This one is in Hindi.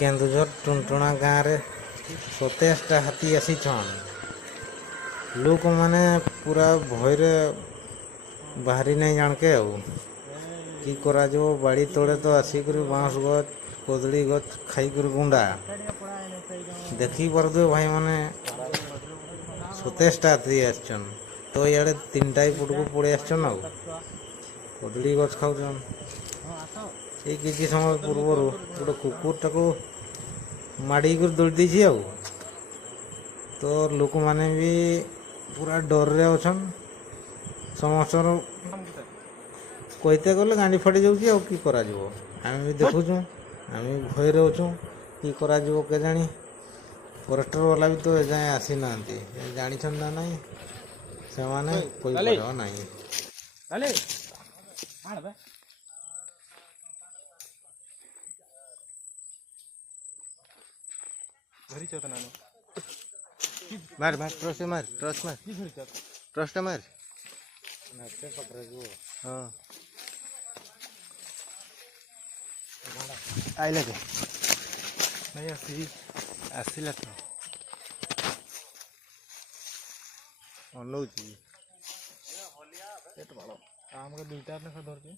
केन्दुझर टुनटुणा गाँव रे 27टा हाथी आसीछन। लोक माने पूरा भयर बाहरी नहीं जानके कि करा जो बाड़ी तोड़े तो आसिक बाँस गच कदली गच खाईकर गुंडा देखी पारे भाई माने 27टा हाथी आसछन। तो इे 3टा पट को पड़े आसछन आ कदली गच खाऊन। ये किसी समय पूर्व गोटे कुकुरटा को माड़ी कर दौड़ दी आ तो लोक माने भी पूरा डर रे अछन। समस्त कहते गले गांडी फाटी जाऊँ कि करा आम भी देखुचु आम भय अचु कि करा के जानी फरेस्टर वाला भी तो एजाए आसी ना जानी ना नहीं से माने कोई पार नहीं। मार मार ट्रस्ट मार ट्रस्ट मार ट्रस्ट मार हाँ आइले के नहीं आसिला तो अनौची आम के दुईटा धरती